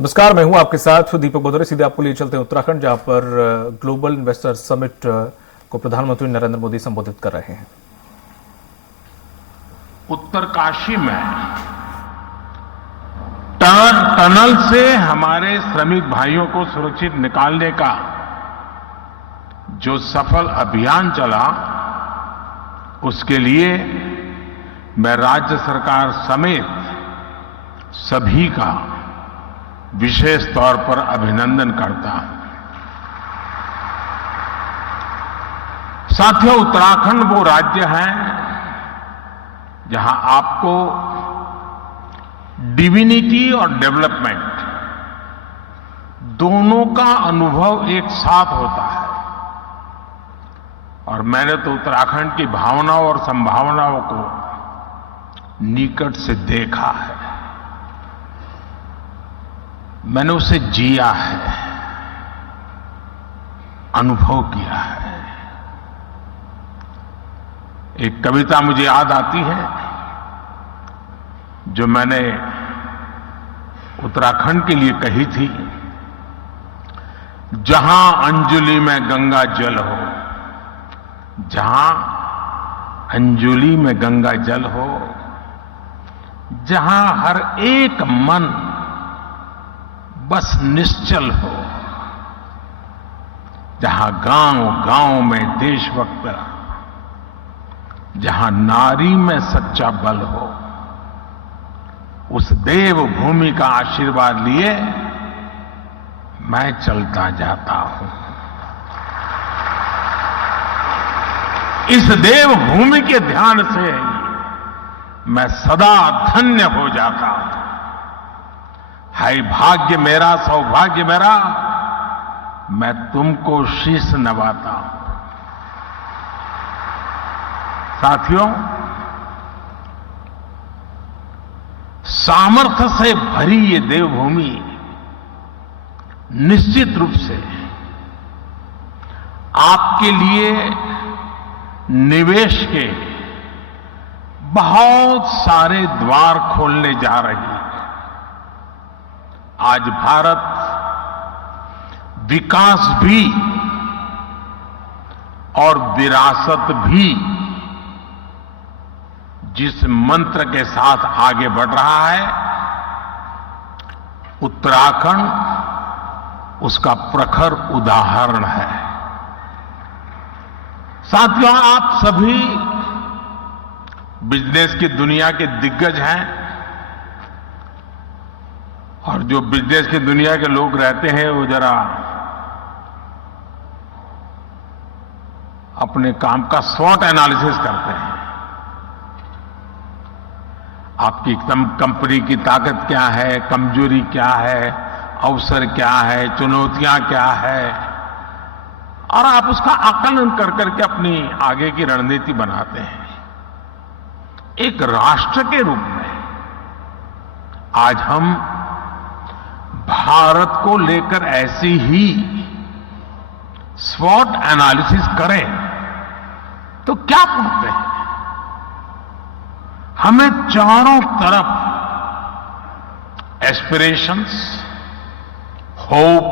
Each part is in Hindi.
नमस्कार, मैं हूं आपके साथ दीपक बोदरे। सीधे आपको लिए चलते हैं उत्तराखंड, जहां पर ग्लोबल इन्वेस्टर समिट को प्रधानमंत्री नरेंद्र मोदी संबोधित कर रहे हैं। उत्तरकाशी में टनल से हमारे श्रमिक भाइयों को सुरक्षित निकालने का जो सफल अभियान चला, उसके लिए मैं राज्य सरकार समेत सभी का विशेष तौर पर अभिनंदन करता हूं। साथियों, उत्तराखंड वो राज्य है जहां आपको डिविनिटी और डेवलपमेंट दोनों का अनुभव एक साथ होता है। और मैंने तो उत्तराखंड की भावनाओं और संभावनाओं को निकट से देखा है, मैंने उसे जिया है, अनुभव किया है। एक कविता मुझे याद आती है जो मैंने उत्तराखंड के लिए कही थी। जहां अंजुलि में गंगा जल हो, जहां अंजुलि में गंगा जल हो, जहां हर एक मन बस निश्चल हो, जहां गांव-गांव में देशभक्त, जहां नारी में सच्चा बल हो, उस देव भूमि का आशीर्वाद लिए मैं चलता जाता हूं। इस देव भूमि के ध्यान से मैं सदा धन्य हो जाता हूं। हाय भाग्य मेरा, सौभाग्य मेरा, मैं तुमको शीश नवाता हूं। साथियों, सामर्थ्य से भरी ये देवभूमि निश्चित रूप से आपके लिए निवेश के बहुत सारे द्वार खोलने जा रही है। आज भारत विकास भी और विरासत भी जिस मंत्र के साथ आगे बढ़ रहा है, उत्तराखंड उसका प्रखर उदाहरण है। साथियों, आप सभी बिजनेस की दुनिया के दिग्गज हैं, और जो बिजनेस की दुनिया के लोग रहते हैं वो जरा अपने काम का स्वॉट एनालिसिस करते हैं। आपकी कंपनी की ताकत क्या है, कमजोरी क्या है, अवसर क्या है, चुनौतियां क्या है, और आप उसका आकलन कर करके अपनी आगे की रणनीति बनाते हैं। एक राष्ट्र के रूप में आज हम भारत को लेकर ऐसी ही स्वॉट एनालिसिस करें तो क्या पाते हैं? हमें चारों तरफ aspirations, hope,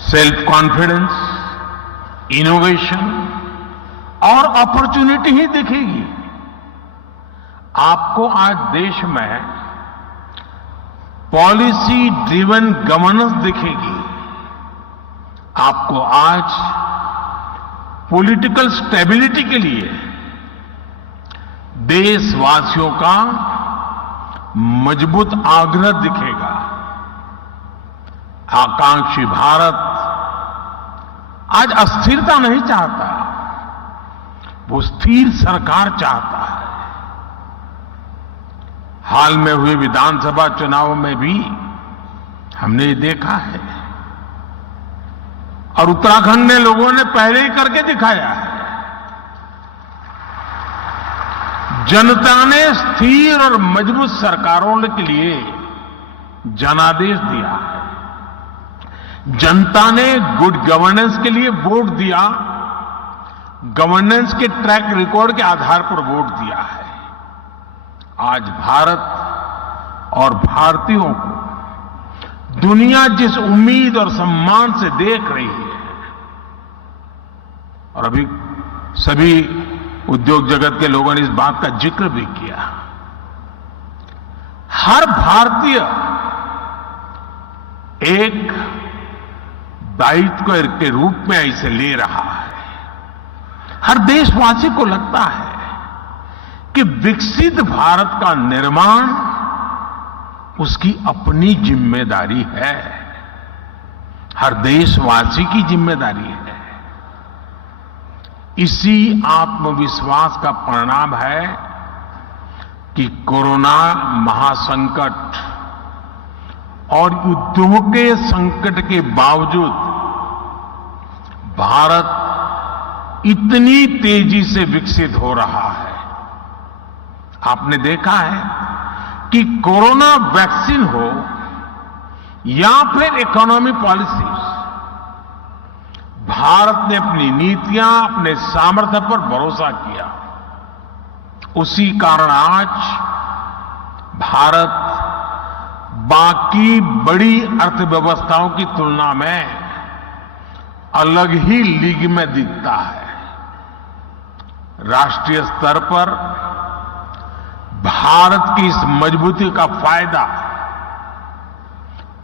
self confidence, innovation और अपॉर्चुनिटी ही दिखेगी। आपको आज देश में पॉलिसी ड्रिवन गवर्नेंस दिखेगी। आपको आज पॉलिटिकल स्टेबिलिटी के लिए देशवासियों का मजबूत आग्रह दिखेगा। आकांक्षी भारत आज अस्थिरता नहीं चाहता, वो स्थिर सरकार चाहता है। हाल में हुए विधानसभा चुनाव में भी हमने ये देखा है, और उत्तराखंड ने लोगों ने पहले ही करके दिखाया है। जनता ने स्थिर और मजबूत सरकारों के लिए जनादेश दिया है। जनता ने गुड गवर्नेंस के लिए वोट दिया, गवर्नेंस के ट्रैक रिकॉर्ड के आधार पर वोट दिया है। आज भारत और भारतीयों को दुनिया जिस उम्मीद और सम्मान से देख रही है, और अभी सभी उद्योग जगत के लोगों ने इस बात का जिक्र भी किया, हर भारतीय एक दायित्व के रूप में इसे ले रहा है। हर देशवासी को लगता है कि विकसित भारत का निर्माण उसकी अपनी जिम्मेदारी है, हर देशवासी की जिम्मेदारी है। इसी आत्मविश्वास का परिणाम है कि कोरोना महासंकट और युद्धों के संकट के बावजूद भारत इतनी तेजी से विकसित हो रहा है। आपने देखा है कि कोरोना वैक्सीन हो या फिर इकोनॉमी पॉलिसीज, भारत ने अपनी नीतियां, अपने सामर्थ्य पर भरोसा किया। उसी कारण आज भारत बाकी बड़ी अर्थव्यवस्थाओं की तुलना में अलग ही लीग में दिखता है। राष्ट्रीय स्तर पर भारत की इस मजबूती का फायदा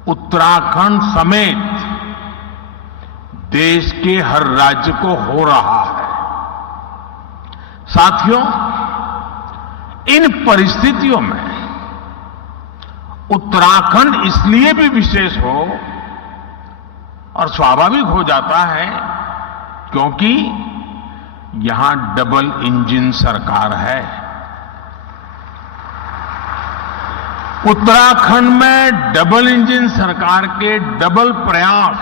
उत्तराखंड समेत देश के हर राज्य को हो रहा है। साथियों, इन परिस्थितियों में उत्तराखंड इसलिए भी विशेष हो और स्वाभाविक हो जाता है क्योंकि यहां डबल इंजन सरकार है। उत्तराखंड में डबल इंजन सरकार के डबल प्रयास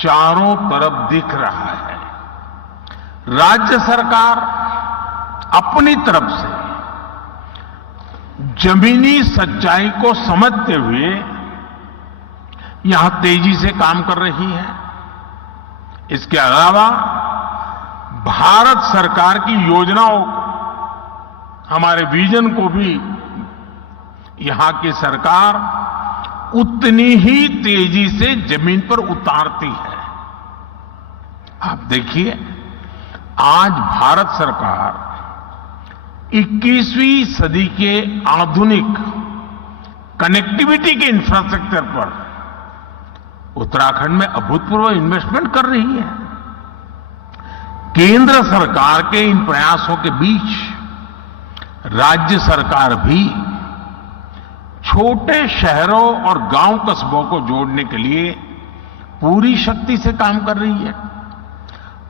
चारों तरफ दिख रहा है। राज्य सरकार अपनी तरफ से जमीनी सच्चाई को समझते हुए यहां तेजी से काम कर रही है। इसके अलावा भारत सरकार की योजनाओं को, हमारे विजन को भी यहां की सरकार उतनी ही तेजी से जमीन पर उतारती है। आप देखिए, आज भारत सरकार 21वीं सदी के आधुनिक कनेक्टिविटी के इंफ्रास्ट्रक्चर पर उत्तराखंड में अभूतपूर्व इन्वेस्टमेंट कर रही है। केंद्र सरकार के इन प्रयासों के बीच राज्य सरकार भी छोटे शहरों और गांव कस्बों को जोड़ने के लिए पूरी शक्ति से काम कर रही है।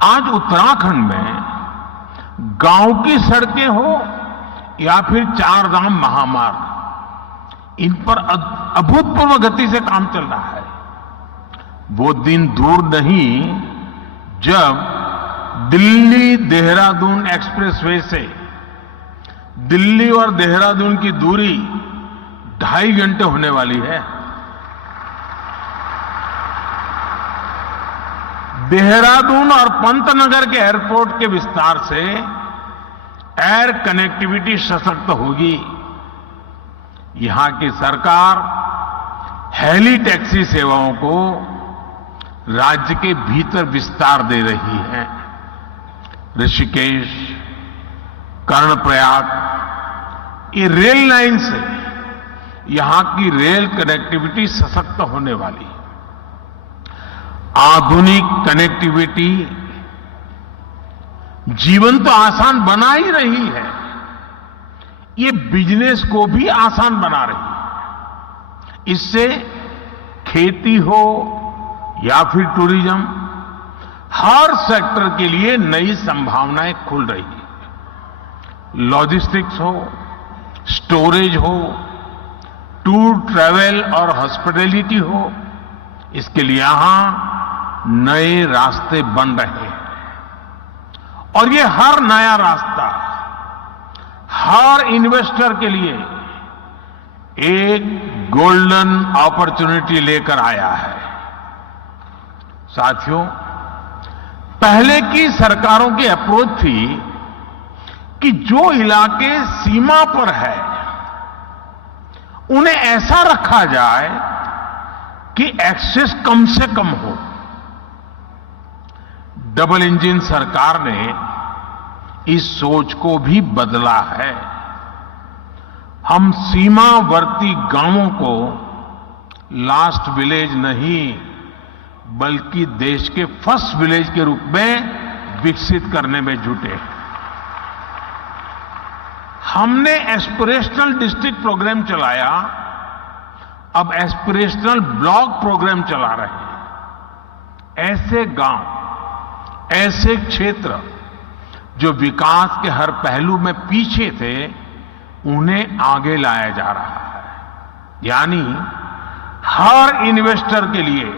आज उत्तराखंड में गांव की सड़कें हो या फिर चार धाम महामार्ग, इन पर अभूतपूर्व गति से काम चल रहा है। वो दिन दूर नहीं जब दिल्ली देहरादून एक्सप्रेसवे से दिल्ली और देहरादून की दूरी 2.5 घंटे होने वाली है। देहरादून और पंतनगर के एयरपोर्ट के विस्तार से एयर कनेक्टिविटी सशक्त होगी। यहां की सरकार हेली टैक्सी सेवाओं को राज्य के भीतर विस्तार दे रही है। ऋषिकेश, कर्णप्रयाग, ये रेल लाइन से यहां की रेल कनेक्टिविटी सशक्त होने वाली है। आधुनिक कनेक्टिविटी जीवन तो आसान बना ही रही है, ये बिजनेस को भी आसान बना रही है। इससे खेती हो या फिर टूरिज्म, हर सेक्टर के लिए नई संभावनाएं खुल रही है। लॉजिस्टिक्स हो, स्टोरेज हो, टूर ट्रैवल और हॉस्पिटैलिटी हो, इसके लिए यहां नए रास्ते बन रहे हैं। और ये हर नया रास्ता हर इन्वेस्टर के लिए एक गोल्डन अपॉर्चुनिटी लेकर आया है। साथियों, पहले की सरकारों की अप्रोच थी कि जो इलाके सीमा पर है उन्हें ऐसा रखा जाए कि एक्सेस कम से कम हो। डबल इंजन सरकार ने इस सोच को भी बदला है। हम सीमावर्ती गांवों को लास्ट विलेज नहीं बल्कि देश के फर्स्ट विलेज के रूप में विकसित करने में जुटे हैं। हमने एस्पिरेशनल डिस्ट्रिक्ट प्रोग्राम चलाया, अब एस्पिरेशनल ब्लॉक प्रोग्राम चला रहे हैं। ऐसे गांव, ऐसे क्षेत्र जो विकास के हर पहलू में पीछे थे, उन्हें आगे लाया जा रहा है। यानी हर इन्वेस्टर के लिए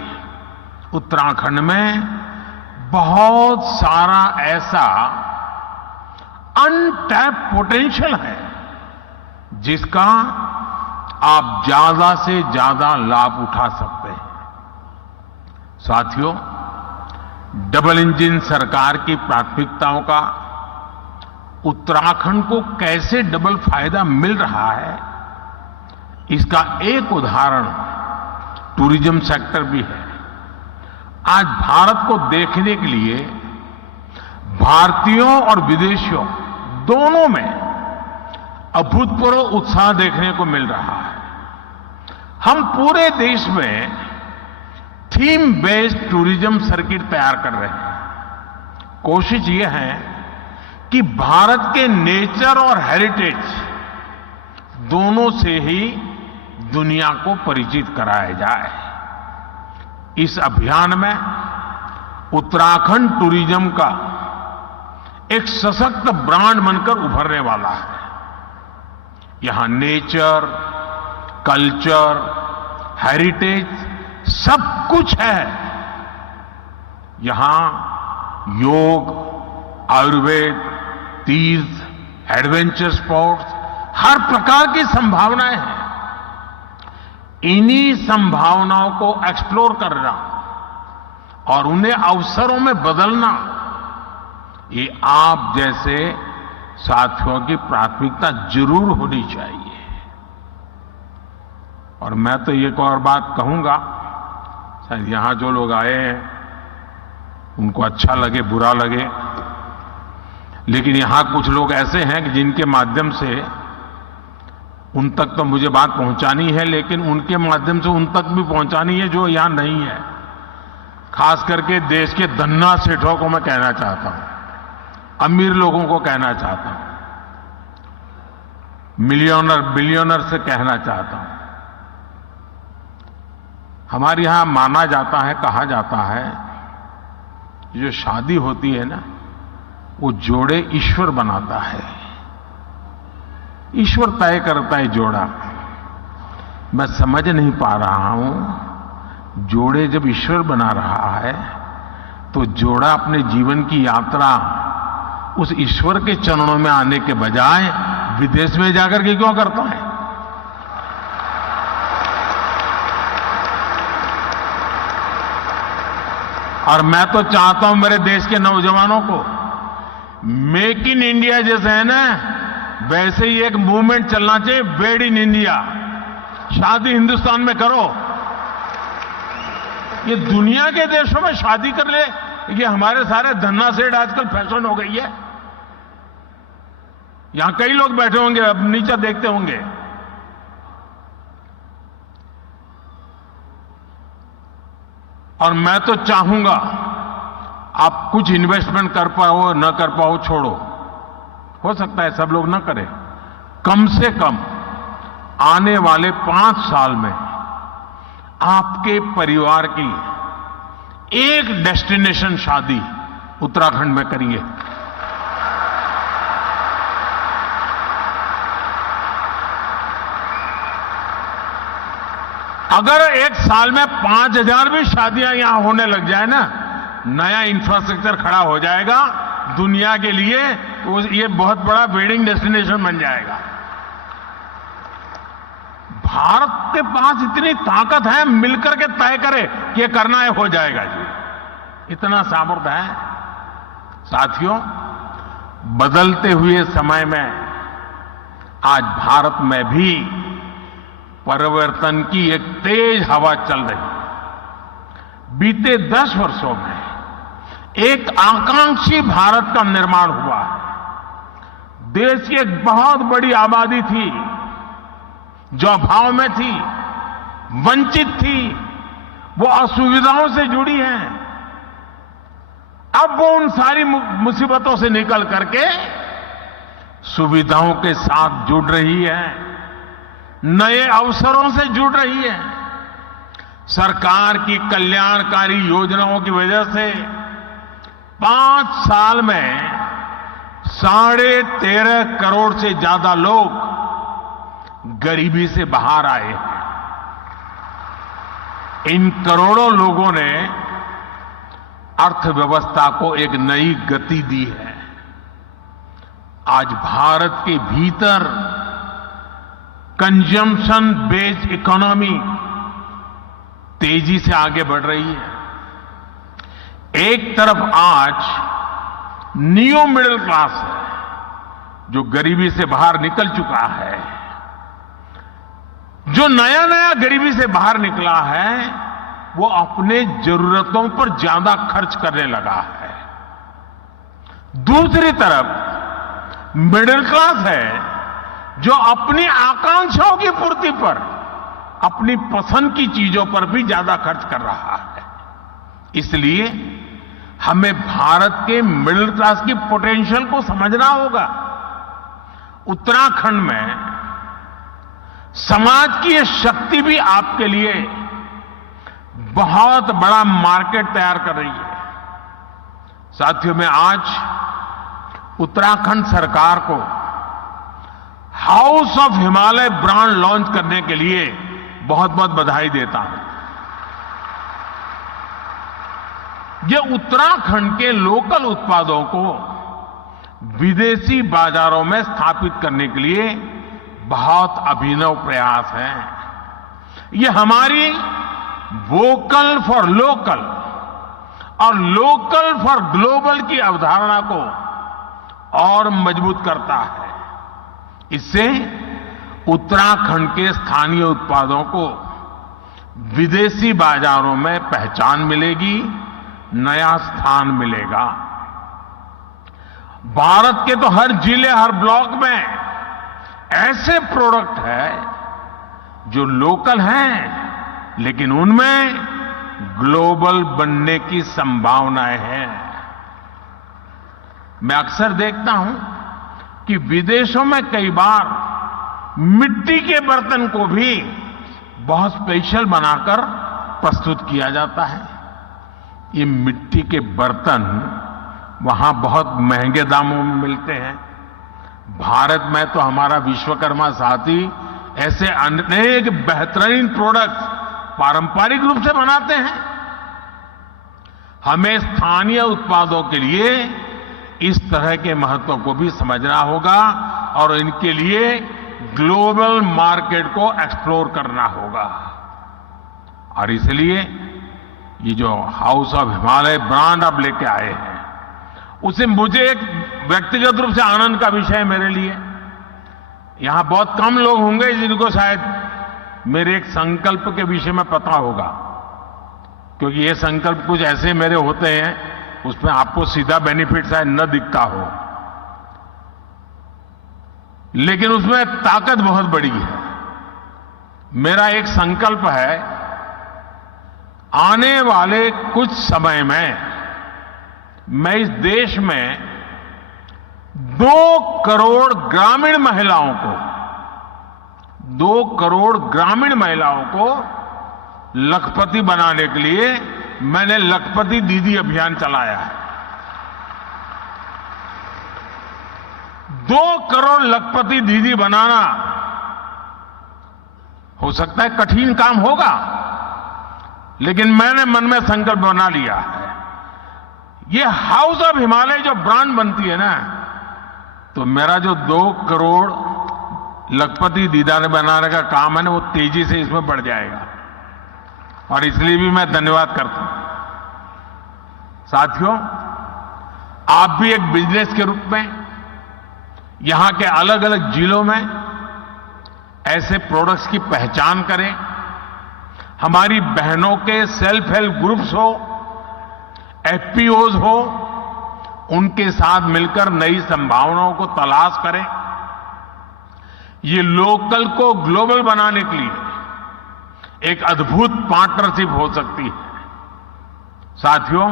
उत्तराखंड में बहुत सारा ऐसा अनटैप पोटेंशियल है जिसका आप ज्यादा से ज्यादा लाभ उठा सकते हैं। साथियों, डबल इंजन सरकार की प्राथमिकताओं का उत्तराखंड को कैसे डबल फायदा मिल रहा है, इसका एक उदाहरण टूरिज्म सेक्टर भी है। आज भारत को देखने के लिए भारतीयों और विदेशियों दोनों में अभूतपूर्व उत्साह देखने को मिल रहा है। हम पूरे देश में थीम बेस्ड टूरिज्म सर्किट तैयार कर रहे हैं। कोशिश यह है कि भारत के नेचर और हेरिटेज दोनों से ही दुनिया को परिचित कराया जाए। इस अभियान में उत्तराखंड टूरिज्म का एक सशक्त ब्रांड बनकर उभरने वाला है। यहां नेचर, कल्चर, हेरिटेज सब कुछ है। यहां योग, आयुर्वेद, तीर्थ, एडवेंचर स्पोर्ट्स, हर प्रकार की संभावनाएं हैं। इन्हीं संभावनाओं को एक्सप्लोर करना और उन्हें अवसरों में बदलना, ये आप जैसे साथियों की प्राथमिकता जरूर होनी चाहिए। और मैं तो एक और बात कहूंगा, शायद यहां जो लोग आए हैं उनको अच्छा लगे बुरा लगे, लेकिन यहां कुछ लोग ऐसे हैं कि जिनके माध्यम से उन तक तो मुझे बात पहुंचानी है, लेकिन उनके माध्यम से उन तक भी पहुंचानी है जो यहां नहीं है। खास करके देश के धन्ना सेठों को मैं कहना चाहता हूं, अमीर लोगों को कहना चाहता हूं, मिलियनर बिलियनर से कहना चाहता हूं। हमारे यहां माना जाता है, कहा जाता है, जो शादी होती है ना, वो जोड़े ईश्वर बनाता है, ईश्वर तय करता है जोड़ा। मैं समझ नहीं पा रहा हूं, जोड़े जब ईश्वर बना रहा है तो जोड़ा अपने जीवन की यात्रा उस ईश्वर के चरणों में आने के बजाय विदेश में जाकर के क्यों करता है? और मैं तो चाहता हूं मेरे देश के नौजवानों को, मेक इन इंडिया जैसे है ना, वैसे ही एक मूवमेंट चलना चाहिए, मेड इन इंडिया। शादी हिंदुस्तान में करो। ये दुनिया के देशों में शादी कर ले, ये हमारे सारे धन्ना सेठ आजकल फैशन हो गई है। यहां कई लोग बैठे होंगे, अब नीचे देखते होंगे। और मैं तो चाहूंगा आप कुछ इन्वेस्टमेंट कर पाओ न कर पाओ छोड़ो, हो सकता है सब लोग न करें, कम से कम आने वाले 5 साल में आपके परिवार की एक डेस्टिनेशन शादी उत्तराखंड में करिए। अगर एक साल में 5000 भी शादियां यहां होने लग जाए ना, नया इंफ्रास्ट्रक्चर खड़ा हो जाएगा दुनिया के लिए, ये बहुत बड़ा वेडिंग डेस्टिनेशन बन जाएगा। भारत के पास इतनी ताकत है, मिलकर के तय करे कि ये करना है, हो जाएगा जी, इतना सामर्थ्य है। साथियों, बदलते हुए समय में आज भारत में भी परिवर्तन की एक तेज हवा चल रही है। बीते 10 वर्षों में एक आकांक्षी भारत का निर्माण हुआ है। देश की एक बहुत बड़ी आबादी थी जो अभाव में थी, वंचित थी, वो असुविधाओं से जुड़ी है। अब वो उन सारी मुसीबतों से निकल करके सुविधाओं के साथ जुड़ रही है, नए अवसरों से जुड़ रही है। सरकार की कल्याणकारी योजनाओं की वजह से 5 साल में 13.5 करोड़ से ज्यादा लोग गरीबी से बाहर आए हैं। इन करोड़ों लोगों ने अर्थव्यवस्था को एक नई गति दी है। आज भारत के भीतर कंजम्पशन बेस्ड इकोनॉमी तेजी से आगे बढ़ रही है। एक तरफ आज नियो मिडिल क्लास है जो गरीबी से बाहर निकल चुका है, जो नया नया गरीबी से बाहर निकला है वो अपने जरूरतों पर ज्यादा खर्च करने लगा है। दूसरी तरफ मिडिल क्लास है जो अपनी आकांक्षाओं की पूर्ति पर, अपनी पसंद की चीजों पर भी ज्यादा खर्च कर रहा है। इसलिए हमें भारत के मिडिल क्लास की पोटेंशियल को समझना होगा। उत्तराखंड में समाज की ये शक्ति भी आपके लिए बहुत बड़ा मार्केट तैयार कर रही है। साथियों, मैं आज उत्तराखंड सरकार को house of Himalaya brand launch करने के लिए बहुत बहुत बधाई देता हूं। ये उत्तराखंड के लोकल उत्पादों को विदेशी बाजारों में स्थापित करने के लिए बहुत अभिनव प्रयास है। ये हमारी वोकल फॉर लोकल और लोकल फॉर ग्लोबल की अवधारणा को और मजबूत करता है। इससे उत्तराखंड के स्थानीय उत्पादों को विदेशी बाजारों में पहचान मिलेगी, नया स्थान मिलेगा। भारत के तो हर जिले, हर ब्लॉक में ऐसे प्रोडक्ट है जो लोकल हैं लेकिन उनमें ग्लोबल बनने की संभावनाएं हैं। मैं अक्सर देखता हूं कि विदेशों में कई बार मिट्टी के बर्तन को भी बहुत स्पेशल बनाकर प्रस्तुत किया जाता है। ये मिट्टी के बर्तन वहां बहुत महंगे दामों में मिलते हैं। भारत में तो हमारा विश्वकर्मा साथी ऐसे अनेक बेहतरीन प्रोडक्ट्स पारंपरिक रूप से बनाते हैं। हमें स्थानीय उत्पादों के लिए इस तरह के महत्व को भी समझना होगा और इनके लिए ग्लोबल मार्केट को एक्सप्लोर करना होगा। और इसलिए ये जो हाउस ऑफ हिमालय ब्रांड आप लेके आए हैं, उसे मुझे एक व्यक्तिगत रूप से आनंद का विषय है मेरे लिए। यहां बहुत कम लोग होंगे जिनको शायद मेरे एक संकल्प के विषय में पता होगा, क्योंकि ये संकल्प कुछ ऐसे मेरे होते हैं उसमें आपको सीधा बेनिफिट शायद न दिखता हो, लेकिन उसमें ताकत बहुत बड़ी है। मेरा एक संकल्प है, आने वाले कुछ समय में मैं इस देश में 2 करोड़ ग्रामीण महिलाओं को 2 करोड़ ग्रामीण महिलाओं को लखपति बनाने के लिए मैंने लखपति दीदी अभियान चलाया है। 2 करोड़ लखपति दीदी बनाना हो सकता है कठिन काम होगा, लेकिन मैंने मन में संकल्प बना लिया है। ये हाउस ऑफ हिमालय जो ब्रांड बनती है ना, तो मेरा जो 2 करोड़ लखपति दीदा ने बनाने का काम है ना, वो तेजी से इसमें बढ़ जाएगा। और इसलिए भी मैं धन्यवाद करता हूं। साथियों, आप भी एक बिजनेस के रूप में यहां के अलग अलग जिलों में ऐसे प्रोडक्ट्स की पहचान करें, हमारी बहनों के सेल्फ हेल्प ग्रुप्स हो, एफपीओज हो, उनके साथ मिलकर नई संभावनाओं को तलाश करें। ये लोकल को ग्लोबल बनाने के लिए एक अद्भुत पार्टनरशिप हो सकती है। साथियों,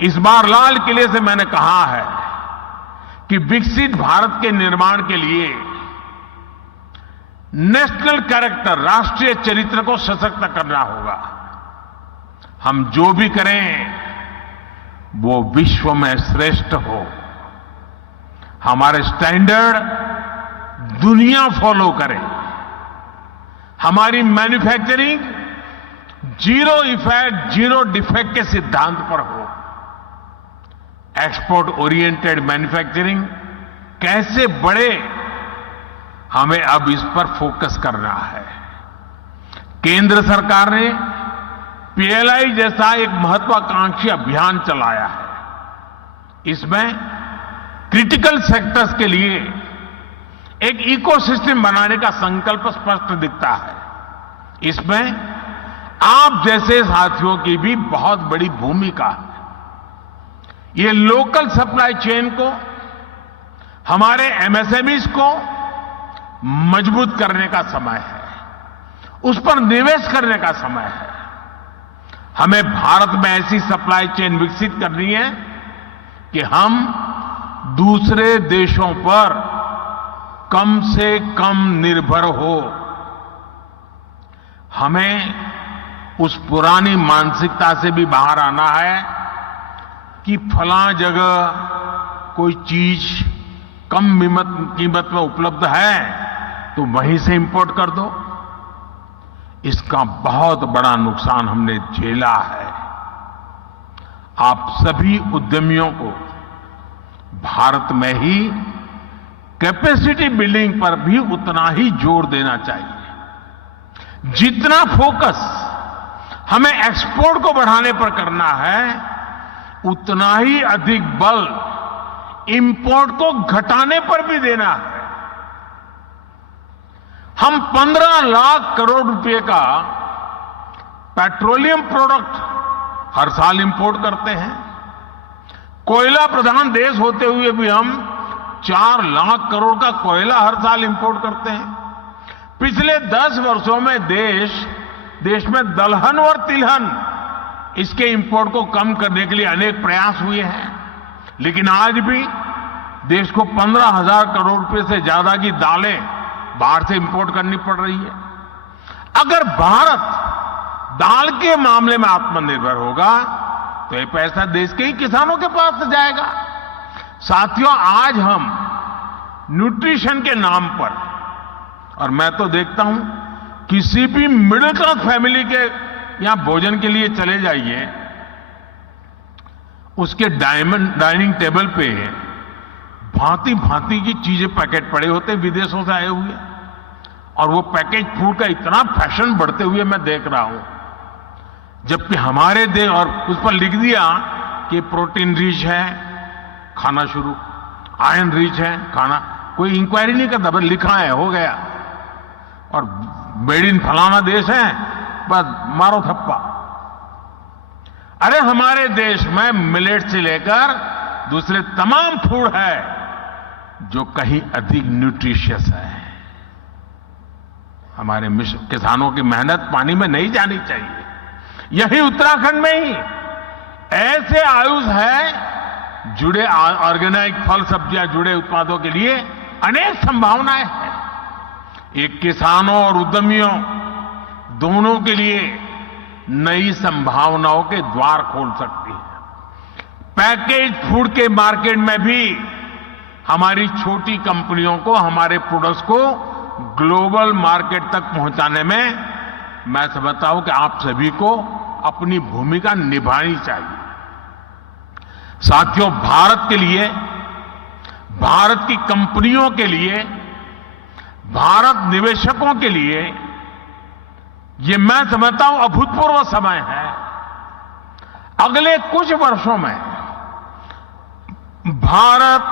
इस बार लाल किले से मैंने कहा है कि विकसित भारत के निर्माण के लिए नेशनल कैरेक्टर, राष्ट्रीय चरित्र को सशक्त करना होगा। हम जो भी करें वो विश्व में श्रेष्ठ हो, हमारे स्टैंडर्ड दुनिया फॉलो करे, हमारी manufacturing zero effect zero defect के सिद्धांत पर हो। एक्सपोर्ट ओरिएंटेड मैन्युफैक्चरिंग कैसे बढ़े, हमें अब इस पर फोकस करना है। केंद्र सरकार ने पीएलआई जैसा एक महत्वाकांक्षी अभियान चलाया है। इसमें क्रिटिकल सेक्टर्स के लिए एक इकोसिस्टम बनाने का संकल्प स्पष्ट दिखता है। इसमें आप जैसे साथियों की भी बहुत बड़ी भूमिका है। ये लोकल सप्लाई चेन को, हमारे एमएसएमईज को मजबूत करने का समय है, उस पर निवेश करने का समय है। हमें भारत में ऐसी सप्लाई चेन विकसित करनी है कि हम दूसरे देशों पर कम से कम निर्भर हो। हमें उस पुरानी मानसिकता से भी बाहर आना है कि फलां जगह कोई चीज कम कीमत में उपलब्ध है तो वहीं से इंपोर्ट कर दो। इसका बहुत बड़ा नुकसान हमने झेला है। आप सभी उद्यमियों को भारत में ही कैपेसिटी बिल्डिंग पर भी उतना ही जोर देना चाहिए। जितना फोकस हमें एक्सपोर्ट को बढ़ाने पर करना है, उतना ही अधिक बल इंपोर्ट को घटाने पर भी देना है। हम 15 लाख करोड़ रुपए का पेट्रोलियम प्रोडक्ट हर साल इंपोर्ट करते हैं। कोयला प्रधान देश होते हुए भी हम 4 लाख करोड़ का कोयला हर साल इंपोर्ट करते हैं। पिछले 10 वर्षों में देश में दलहन और तिलहन इसके इंपोर्ट को कम करने के लिए अनेक प्रयास हुए हैं, लेकिन आज भी देश को 15,000 करोड़ रुपए से ज्यादा की दालें बाहर से इंपोर्ट करनी पड़ रही है। अगर भारत दाल के मामले में आत्मनिर्भर होगा तो ये पैसा देश के ही किसानों के पास जाएगा। साथियों, आज हम न्यूट्रिशन के नाम पर, और मैं तो देखता हूं किसी भी मिडिल क्लास फैमिली के यहां भोजन के लिए चले जाइए, उसके डाइनिंग टेबल पे भांति भांति की चीजें पैकेट पड़े होते विदेशों से आए हुए, और वो पैकेज फूड का इतना फैशन बढ़ते हुए मैं देख रहा हूं। जबकि हमारे देश, और उस पर लिख दिया कि प्रोटीन रिच है, खाना शुरू, आयरन रिच है, खाना, कोई इंक्वायरी नहीं करता, बस लिखा है, हो गया। और मेड इन फलाना देश है, बस मारो थप्पा। अरे हमारे देश में मिलेट से लेकर दूसरे तमाम फूड है जो कहीं अधिक न्यूट्रिशियस है। हमारे किसानों की मेहनत पानी में नहीं जानी चाहिए। यही उत्तराखंड में ही ऐसे आयुष है जुड़े ऑर्गेनिक फल सब्जियां जुड़े उत्पादों के लिए अनेक संभावनाएं हैं। एक किसानों और उद्यमियों दोनों के लिए नई संभावनाओं के द्वार खोल सकती है। पैकेज फूड के मार्केट में भी हमारी छोटी कंपनियों को हमारे प्रोडक्ट्स को ग्लोबल मार्केट तक पहुंचाने में मैं समझता हूं कि आप सभी को अपनी भूमिका निभानी चाहिए। साथियों, भारत के लिए, भारत की कंपनियों के लिए, भारत निवेशकों के लिए ये मैं समझता हूं अभूतपूर्व समय है। अगले कुछ वर्षों में भारत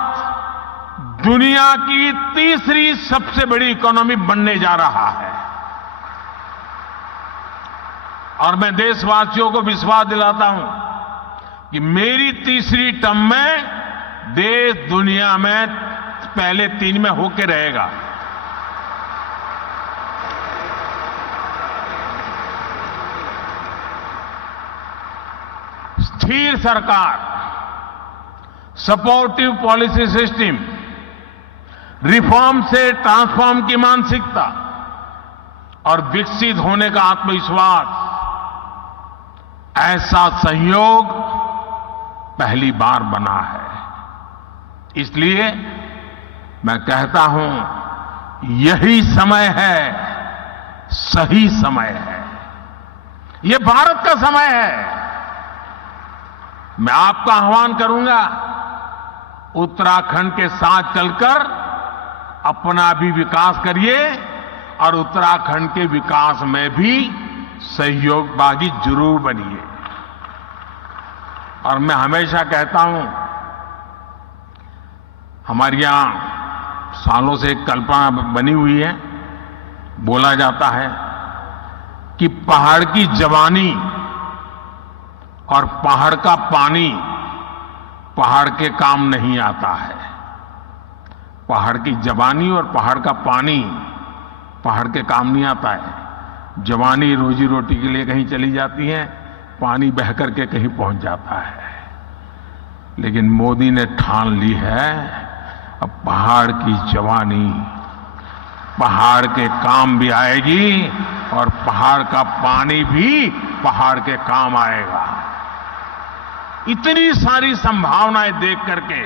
दुनिया की तीसरी सबसे बड़ी इकोनॉमी बनने जा रहा है। और मैं देशवासियों को विश्वास दिलाता हूं कि मेरी तीसरी टर्म में देश दुनिया में पहले 3 में होके रहेगा। स्थिर सरकार, सपोर्टिव पॉलिसी सिस्टम, रिफॉर्म से ट्रांसफॉर्म की मानसिकता और विकसित होने का आत्मविश्वास, ऐसा संयोग पहली बार बना है। इसलिए मैं कहता हूं, यही समय है, सही समय है, ये भारत का समय है। मैं आपका आह्वान करूंगा, उत्तराखंड के साथ चलकर अपना भी विकास करिए और उत्तराखंड के विकास में भी सहयोगभागी जरूर बनिए। और मैं हमेशा कहता हूं, हमारे यहां सालों से एक कल्पना बनी हुई है, बोला जाता है कि पहाड़ की जवानी और पहाड़ का पानी पहाड़ के काम नहीं आता है। पहाड़ की जवानी और पहाड़ का पानी पहाड़ के काम नहीं आता है। जवानी रोजी रोटी के लिए कहीं चली जाती है, पानी बह करके कहीं पहुंच जाता है। लेकिन मोदी ने ठान ली है, अब पहाड़ की जवानी पहाड़ के काम भी आएगी और पहाड़ का पानी भी पहाड़ के काम आएगा। इतनी सारी संभावनाएं देख करके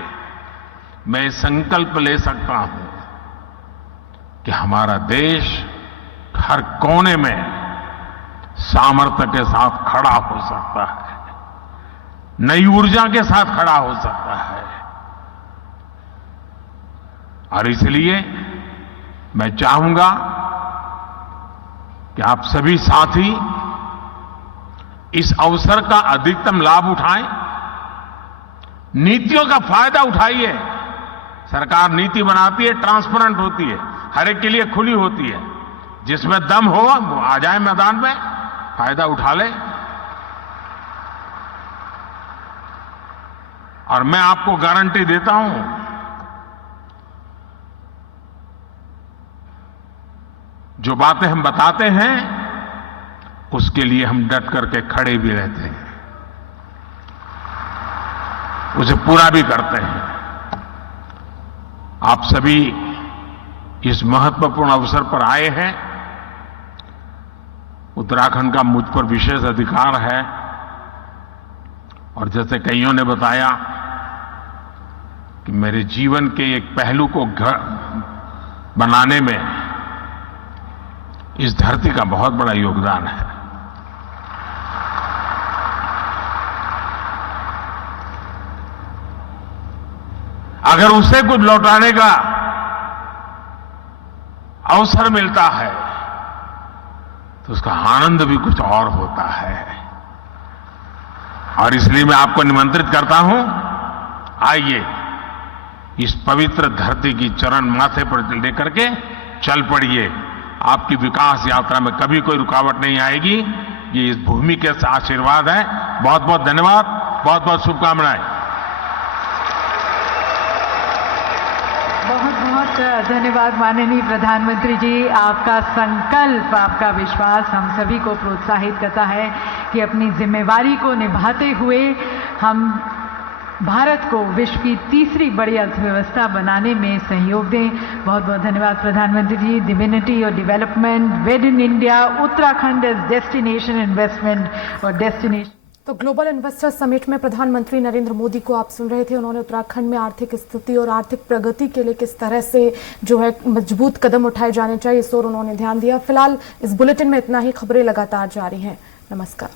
मैं संकल्प ले सकता हूं कि हमारा देश हर कोने में सामर्थ्य के साथ खड़ा हो सकता है, नई ऊर्जा के साथ खड़ा हो सकता है। और इसलिए मैं चाहूंगा कि आप सभी साथी इस अवसर का अधिकतम लाभ उठाएं, नीतियों का फायदा उठाइए। सरकार नीति बनाती है, ट्रांसपेरेंट होती है, हर एक के लिए खुली होती है। जिसमें दम हो वो आ जाए मैदान में, फायदा उठा ले। और मैं आपको गारंटी देता हूं, जो बातें हम बताते हैं उसके लिए हम डट करके खड़े भी रहते हैं, उसे पूरा भी करते हैं। आप सभी इस महत्वपूर्ण अवसर पर आए हैं। उत्तराखंड का मुझ पर विशेष अधिकार है और जैसे कईयों ने बताया कि मेरे जीवन के एक पहलू को घर बनाने में इस धरती का बहुत बड़ा योगदान है। अगर उसे कुछ लौटाने का अवसर मिलता है तो उसका आनंद भी कुछ और होता है। और इसलिए मैं आपको निमंत्रित करता हूं, आइए इस पवित्र धरती की चरण माथे पर लेकर के चल पड़िए। आपकी विकास यात्रा में कभी कोई रुकावट नहीं आएगी। ये इस भूमि के आशीर्वाद है। बहुत बहुत धन्यवाद, बहुत बहुत शुभकामनाएं। बहुत बहुत धन्यवाद माननीय प्रधानमंत्री जी। आपका संकल्प, आपका विश्वास हम सभी को प्रोत्साहित करता है कि अपनी जिम्मेवारी को निभाते हुए हम भारत को विश्व की तीसरी बड़ी अर्थव्यवस्था बनाने में सहयोग दें। बहुत बहुत धन्यवाद प्रधानमंत्री जी। डिविनिटी और development, wed in India, Uttarakhand as destination investment और डेस्टिनेशन। तो ग्लोबल इन्वेस्टर समिट में प्रधानमंत्री नरेंद्र मोदी को आप सुन रहे थे। उन्होंने उत्तराखंड में आर्थिक स्थिति और आर्थिक प्रगति के लिए किस तरह से जो है मजबूत कदम उठाए जाने चाहिए, इस ओर उन्होंने ध्यान दिया। फिलहाल इस बुलेटिन में इतना ही। खबरें लगातार जारी हैं। नमस्कार।